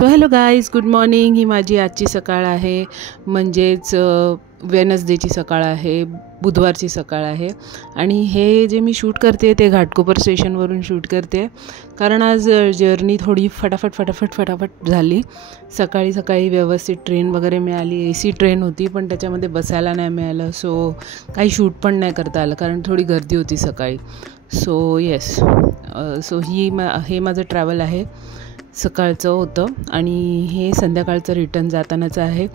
So hello guys, good morning. ही माझी आजची सकाळ आहे, म्हणजेच वेनसडेची सकाळ आहे, बुधवारची सकाळ आहे. आणि हे जे मी शूट करते ते घाटकोपर स्टेशनवरून शूट करते, कारण आज जर्नी थोडी फटाफट झाली. सकाळी व्यवस्थित ट्रेन वगैरे मिळाली. AC ट्रेन होती, पण त्याच्यामध्ये बसायला नाही मिळालं, सो काही शूट पण नाही करता आलं, कारण थोडी गर्दी होती सकाळी. सो येस, सो हे माझं ट्रॅव्हल आहे, सकाळचं होतं. आणि हे संध्याकाळचं रिटर्न जातानाचं आहे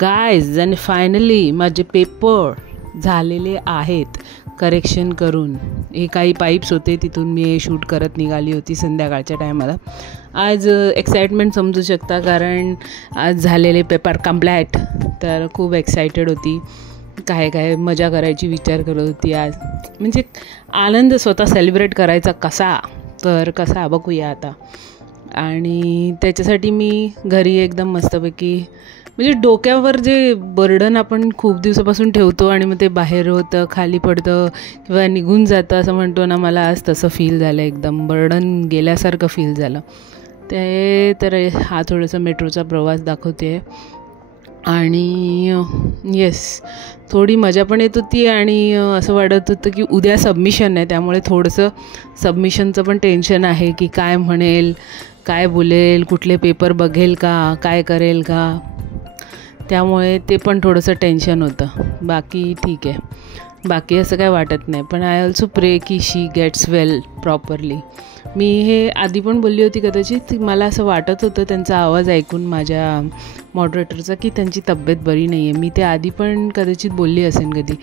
गाईज. आणि फायनली माझे पेपर झालेले आहेत करेक्शन करून. हे काही पाईप्स होते, तिथून मी हे शूट करत निघाली होती संध्याकाळच्या टायमाला. आज एक्साइटमेंट समजू शकता, कारण आज झालेले पेपर कंप्लीट, तर खूप एक्सायटेड होती. काय मजा करायची विचार करत होती आज. म्हणजे आनंद स्वतः सेलिब्रेट करायचा कसा बघूया आता. आणि त्याच्यासाठी मी घरी एकदम मस्तपैकी, म्हणजे डोक्यावर जे बर्डन आपण खूप दिवसापासून ठेवतो आणि मग ते बाहेर होतं, खाली पडतं किंवा निघून जातं असं म्हणतो ना, मला आज तसं फील झालं. एकदम बर्डन गेल्यासारखं फील झालं. ते तर हा थोडासा मेट्रोचा प्रवास दाखवते. आणि येस, थोडी मजा पण येत होती. आणि असं वाटत होतं की उद्या सबमिशन आहे, त्यामुळे थोडंसं सबमिशनचं पण टेन्शन आहे की काय म्हणेल, काय बोलेल, कुठले पेपर बघेल का, काय करेल का, त्यामुळे ते पण थोडंसं टेन्शन होतं. बाकी ठीक आहे, बाकी असं काय वाटत नाही. पण आय ऑल्सो प्रे की शी गेट्स वेल प्रॉपरली. मी हे आधी पण बोलली होती कदाचित. मला असं वाटत होतं त्यांचा आवाज ऐकून, माझ्या मॉडरेटरचा, की त्यांची तब्येत बरी नाही आहे. मी ते आधी पण कदाचित बोलली असेल कधी,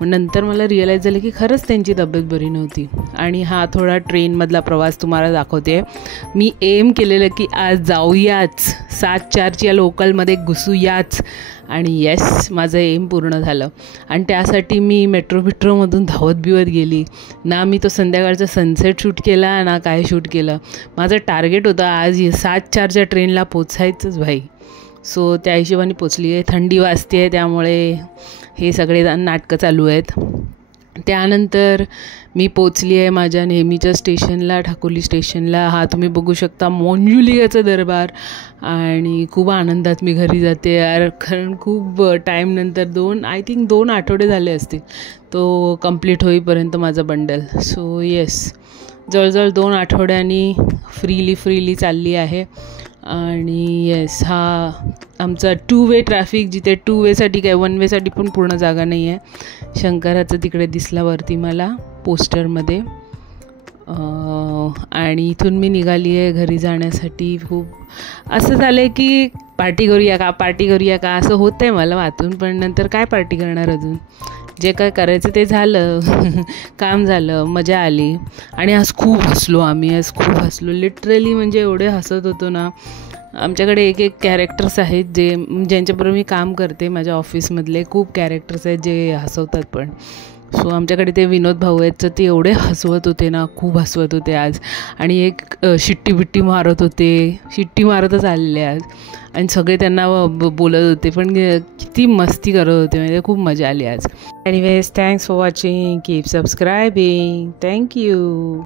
मग नंतर मला रिअलाईज झालं की खरंच त्यांची तब्येत बरी नव्हती. आणि हा थोडा ट्रेनमधला प्रवास तुम्हाला दाखवते. मी एम केलेलं की आज जाऊयाच, 7:04 या लोकलमध्ये घुसूयाच. आणि येस, माझं एम पूर्ण झालं. आणि त्यासाठी मी मेट्रोमधून धावत गेली ना. मी तो संध्याकाळचा सनसेट शूट केला ना, काय शूट केलं. माझं टार्गेट होतं आज 7:04च्या ट्रेनला पोचायचंच भाई. सो त्या हिशोबाने पोचली आहे. थंडी वाजते आहे, त्यामुळे हे सगळे नाटकं चालू आहेत. त्यानंतर मी पोचली आहे माझ्या नेहमीच्या स्टेशनला, ठाकुर्ली स्टेशनला. हा तुम्ही बघू शकता मोंजुलिकाचा दरबार. आणि खूप आनंदात मी घरी जाते यार, कारण खूप टाईमनंतर 2 आठवडे झाले असतील तो कंप्लीट होईपर्यंत माझा बंडल. सो येस, जवळजवळ 2 आठवड्यांनी फ्रीली चालली आहे. आणि येस, हा आमचा 2 वे ट्रॅफिक, जिथे 2 वेसाठी काय 1 वेसाठी पण पूर्ण जागा नाही आहे. शंकराचं तिकडे दिसला वरती मला पोस्टरमध्ये. आणि इथून मी निघाली आहे घरी जाण्यासाठी. खूप असं झालं आहे की पार्टी करूया का असं होतं आहे मला वाचून. पण नंतर काय पार्टी करणार, अजून जे काय करायचं ते झालं. काम झालं, मजा आली. आणि आज खूप हसलो लिटरली. म्हणजे एवढे हसत होतो ना. आमच्याकडे एक कॅरेक्टर्स आहेत ज्यांच्याबरोबर मी काम करते, माझ्या ऑफिसमधले खूप कॅरेक्टर्स आहेत जे हसवतात पण. सो आमच्याकडे ते विनोद भाऊ आहेत, तर ते एवढे हसवत होते ना, खूप हसवत होते आज. आणि एक शिट्टी मारतच आलेले आज. आणि सगळे त्यांना बोलत होते, पण किती मस्ती करत होते, म्हणजे खूप मजा आली आज. Anyways, thanks for watching, keep सबस्क्रायबिंग, thank you.